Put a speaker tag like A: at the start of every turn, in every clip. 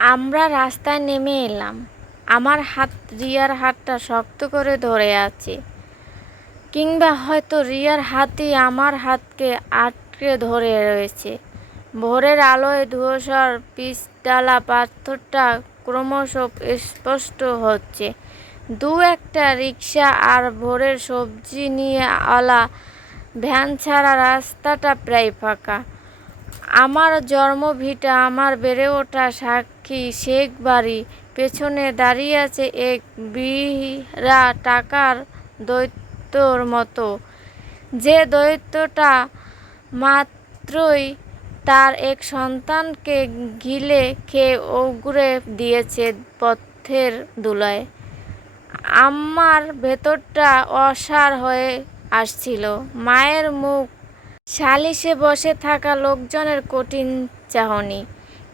A: আমরা রাস্তায় নেমে এলাম। আমার হাত রিয়ার হাতটা শক্ত করে ধরে আছে। কিংবা হয়তো রিয়ার হাতই আমার হাতকে আটকে ধরে রয়েছে। ভোরের আলোয় ধূসর পিচডালা পাথরটা ক্রমশ স্পষ্ট হচ্ছে। দু একটা রিক্সা আর ভোরের সবজি নিয়ে আলা ভ্যান ছাড়া রাস্তাটা প্রায় ফাঁকা। আমার জন্মভিটা আমার বেড়ে ওঠা সাক্ষী শেখ বাড়ি। পেছনে দাঁড়িয়ে আছে এক বিরা টাকার দৈত্যর মতো। যে দৈত্যটা মাত্রই তার এক সন্তানকে গিলে খেয়ে উগরে দিয়েছে পথের ধুলায় আমার ভেতরটা অসার হয়ে আসছিল। মায়ের মুখ সালিশে বসে থাকা লোকজনের কঠিন চাহনি।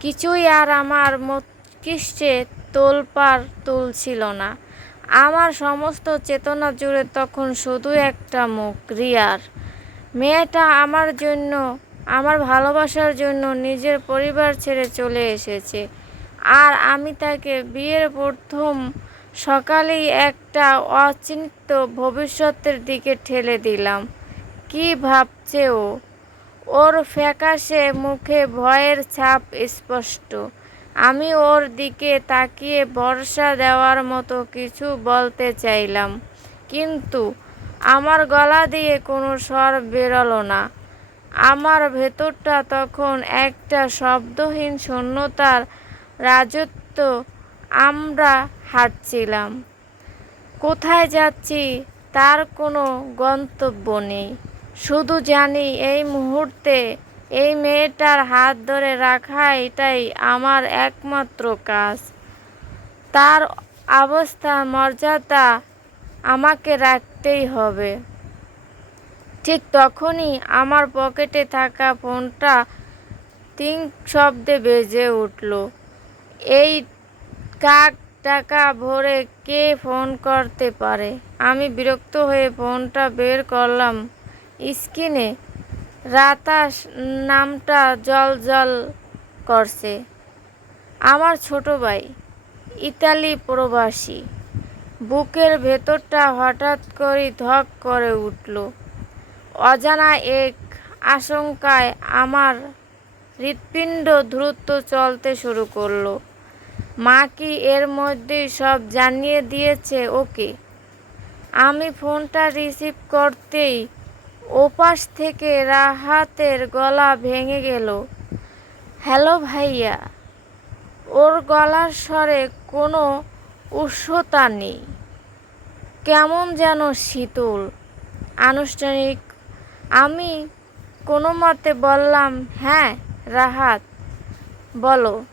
A: কিছুই আর আমার মস্তিষ্কে তোলপাড় তুলছিল না। আমার সমস্ত চেতনা জুড়ে তখন শুধু একটা মুখ, রিয়ার। মেয়েটা আমার জন্য, আমার ভালোবাসার জন্য নিজের পরিবার ছেড়ে চলে এসেছে। আর আমি তাকে বিয়ের প্রথম সকালেই একটা অচিন্ত ভবিষ্যতের দিকে ঠেলে দিলাম। কি ভাবছে ও? ওর ফ্যাকাশে মুখে ভয়ের ছাপ স্পষ্ট। আমি ওর দিকে তাকিয়ে ভরসা দেওয়ার মতো কিছু বলতে চাইলাম। কিন্তু আমার গলা দিয়ে কোনো স্বর বেরোলো না। আমার ভেতরটা তখন একটা শব্দহীন শূন্যতার রাজত্ব। আমরা হাঁটছিলাম। কোথায় যাচ্ছি তার কোনো গন্তব্য নেই। শুধু জানি এই মুহূর্তে এই মেয়েটার হাত ধরে রাখা এটাই আমার একমাত্র কাজ। তার অবস্থা, মর্যাদা আমাকে রাখতেই হবে। ঠিক তখনই আমার পকেটে থাকা ফোনটা তিন শব্দে বেজে উঠল। এই কাক টাকা ভরে কে ফোন করতে পারে? আমি বিরক্ত হয়ে ফোনটা বের করলাম। স্ক্রিনে রাতাস নামটা জল জল করছে। আমার ছোট ভাই, ইতালি প্রবাসী। বুকের ভেতরটা হঠাৎ করে ধক করে উঠল। অজানা এক আশঙ্কায় আমার হৃৎপিণ্ড দ্রুত চলতে শুরু করল। মা কি এর মধ্যেই সব জানিয়ে দিয়েছে ওকে? আমি ফোনটা রিসিভ করতেই ওপাশ থেকে রাহাতের গলা ভেঙে গেল। হ্যালো ভাইয়া, ওর গলার স্বরে কোনো উৎসতা নেই। কেমন যেন শীতল, আনুষ্ঠানিক। আমি কোনো মতে বললাম হ্যাঁ রাহাত, বলো।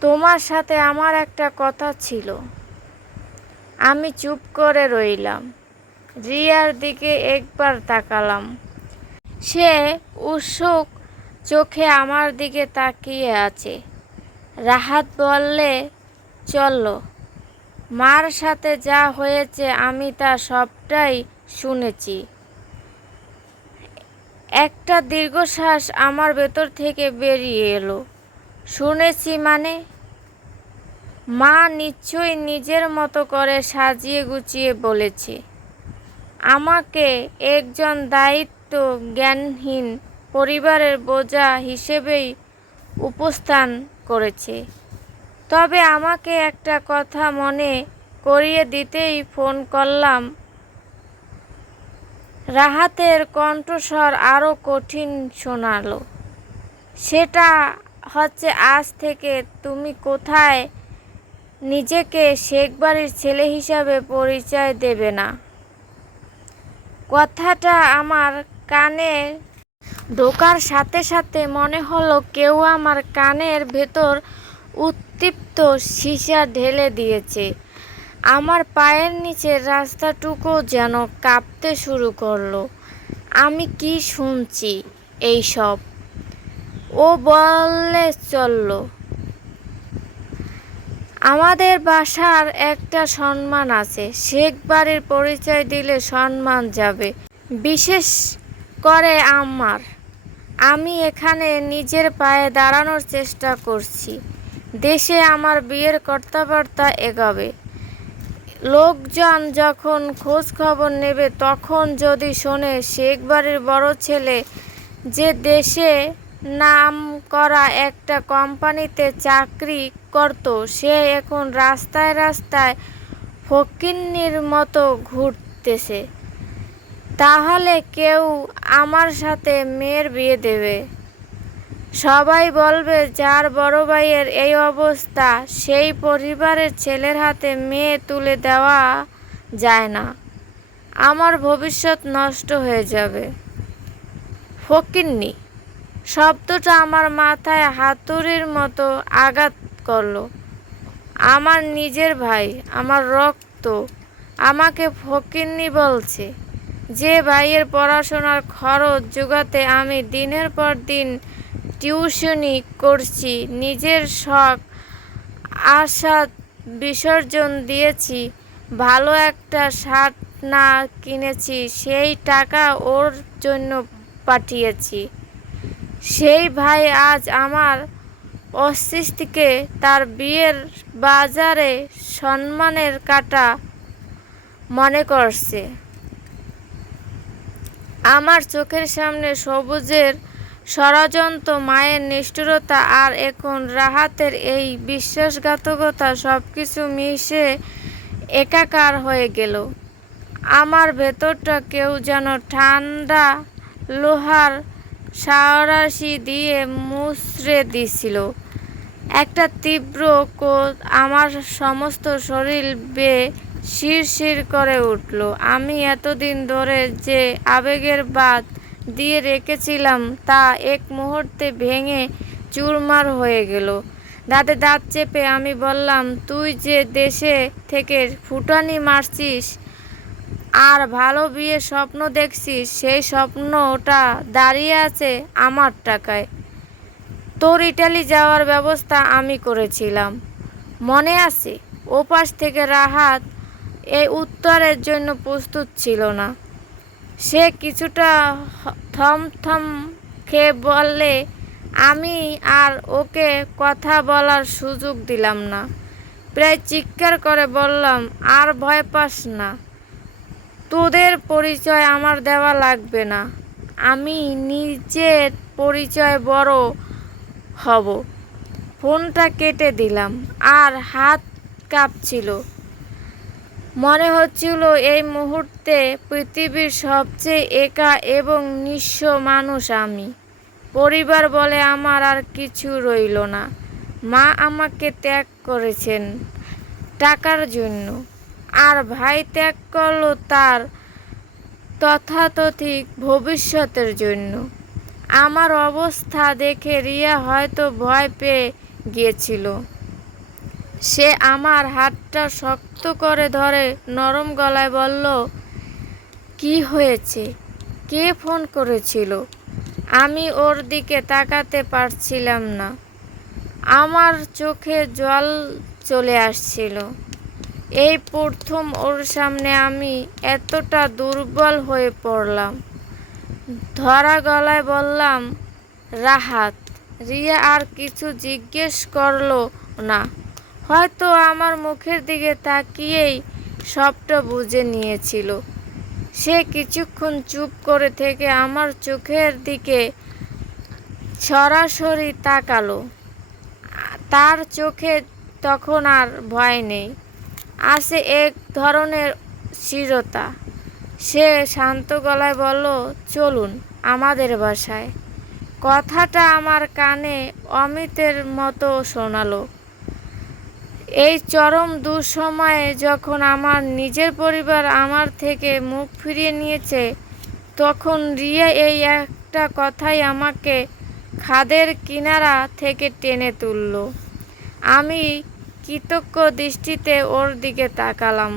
A: তোমার সাথে আমার একটা কথা ছিল। আমি চুপ করে রইলাম। রিয়ার দিকে একবার তাকালাম। সে উৎসুক চোখে আমার দিকে তাকিয়ে আছে। রাহাত বললে, চলো, মার সাথে যা হয়েছে আমি তা সবটাই শুনেছি। একটা দীর্ঘশ্বাস আমার ভেতর থেকে বেরিয়ে এলো। শুনেছি মানে? মা নিশ্চয়ই নিজের মতো করে সাজিয়ে গুছিয়ে বলেছে। আমাকে একজন দায়িত্ব জ্ঞানহীন পরিবারের বোঝা হিসেবেই উপস্থান করেছে। তবে আমাকে একটা কথা মনে করিয়ে দিতেই ফোন করলাম। রাহাতের কণ্ঠস্বর আরও কঠিন শোনালো। সেটা হচ্ছে, আজ থেকে তুমি কোথায়? নিজেকে শেখ বাড়ির ছেলে হিসাবে পরিচয় দেবে না। কথাটা আমার কানে ঢোকার সাথে সাথে মনে হলো কেউ আমার কানের ভেতর উত্তপ্ত সীসা ঢেলে দিয়েছে। আমার পায়ের নিচের রাস্তাটুকু যেন কাঁপতে শুরু করল। আমি কি শুনছি এই সব? ও বললে চলল। আমাদের বাসার একটা সম্মান আছে। শেখ বাড়ির পরিচয় দিলে সম্মান যাবে। বিশেষ করে আমার। আমি এখানে নিজের পায়ে দাঁড়ানোর চেষ্টা করছি। দেশে আমার বিয়ের কর্তাবার্তা এগাবে। লোকজন যখন খোঁজ খবর নেবে, তখন যদি শোনে শেখ বাড়ির বড় ছেলে যে দেশে নাম করা একটা কোম্পানিতে চাকরি করত। সে এখন রাস্তায় রাস্তায় ফকিন্নির মতো ঘুরতেছে। তাহলে কেউ আমার সাথে মেয়ের বিয়ে দেবে? সবাই বলবে, যার বড় ভাইয়ের এই অবস্থা, সেই পরিবারের ছেলের হাতে মেয়ে তুলে দেওয়া যায় না। আমার ভবিষ্যৎ নষ্ট হয়ে যাবে। ফকিন্নি শব্দটা আমার মাথায় হাতুড়ির মতো আঘাত করল। আমার নিজের ভাই, আমার রক্ত আমাকে ফকিন্নি বলছে, যে ভাইয়ের পড়াশোনার খরচ জোগাতে আমি দিনের পর দিন টিউশনি করছি, নিজের শখ, আশা বিসর্জন দিয়েছি, ভালো একটা শার্ট না কিনেছি, সেই টাকা ওর জন্য পাঠিয়েছি। সেই ভাই আজ আমার অস্তিত্বকে তার বিয়ের বাজারে সম্মানের কাটা মনে করছে। আমার চোখের সামনে সবুজের ষড়যন্ত্র, মায়ের নিষ্ঠুরতা আর এখন রাহাতের এই বিশ্বাসঘাতকতা সব কিছু মিশে একাকার হয়ে গেল। আমার ভেতরটা কেউ যেন ঠান্ডা লোহার সাঁড়াশি দিয়ে মুচড়ে দিছিল। একটা তীব্র কোদ আমার সমস্ত শরীর বেয়ে শিরশির করে উঠল। আমি এতদিন ধরে যে আবেগের বাদ দিয়ে রেখেছিলাম তা এক মুহূর্তে ভেঙে চুরমার হয়ে গেল। দাঁতে দাঁত চেপে আমি বললাম, তুই যে দেশে থেকে ফুটানি মারছিস আর ভালো বিয়ের স্বপ্ন দেখছি সেই স্বপ্নটা দাঁড়িয়ে আছে আমার টাকায়। তোর ইটালি যাওয়ার ব্যবস্থা আমি করেছিলাম। মনে আছে? ওপাশ থেকে রাহাত এই উত্তরের জন্য প্রস্তুত ছিল না। সে কিছুটা থম থম খেয়ে বললে, আমি আর ওকে কথা বলার সুযোগ দিলাম না। প্রায় চিৎকার করে বললাম, আর ভয় পাস না। তোদের পরিচয় আমার দেওয়া লাগবে না। আমি নিজের পরিচয় বড় হব। ফোনটা কেটে দিলাম আর হাত কাঁপছিল। মনে হচ্ছিল এই মুহূর্তে পৃথিবীর সবচেয়ে একা এবং নিঃস্ব মানুষ আমি। পরিবার বলে আমার আর কিছু রইল না। মা আমাকে ত্যাগ করেছেন টাকার জন্য। আর ভাই ত্যাগ করল তার তথাতথিক ভবিষ্যতের জন্য। আমার অবস্থা দেখে রিয়া হয়তো ভয় পেয়ে গিয়েছিল। সে আমার হাতটা শক্ত করে ধরে নরম গলায় বলল, কি হয়েছে? কে ফোন করেছিল? আমি ওর দিকে তাকাতে পারছিলাম না। আমার চোখে জল চলে আসছিল। এই প্রথম ওর সামনে আমি এতটা দুর্বল হয়ে পড়লাম। ধরা গলায় বললাম, রাহাত, রিয়া আর কিছু জিজ্ঞেস করল না। হয়তো আমার মুখের দিকে তাকিয়েই সবটা বুঝে নিয়েছিল। সে কিছুক্ষণ চুপ করে থেকে আমার চোখের দিকে সরাসরি তাকালো। তার চোখে তখন আর ভয় নেই। আছে এক ধরনের স্থিরতা সে শান্ত গলায় বলল, চলুন আমাদের বাসায়। কথাটা আমার কানে অমিতের মতো শোনালো। এই চরম দুঃসময়ে যখন আমার নিজের পরিবার আমার থেকে মুখ ফিরিয়ে নিয়েছে, তখন রিয়া এই একটা কথাই আমাকে খাদের কিনারা থেকে টেনে তুলল। আমি কৃতজ্ঞ দৃষ্টিতে ওর দিকে তাকালাম।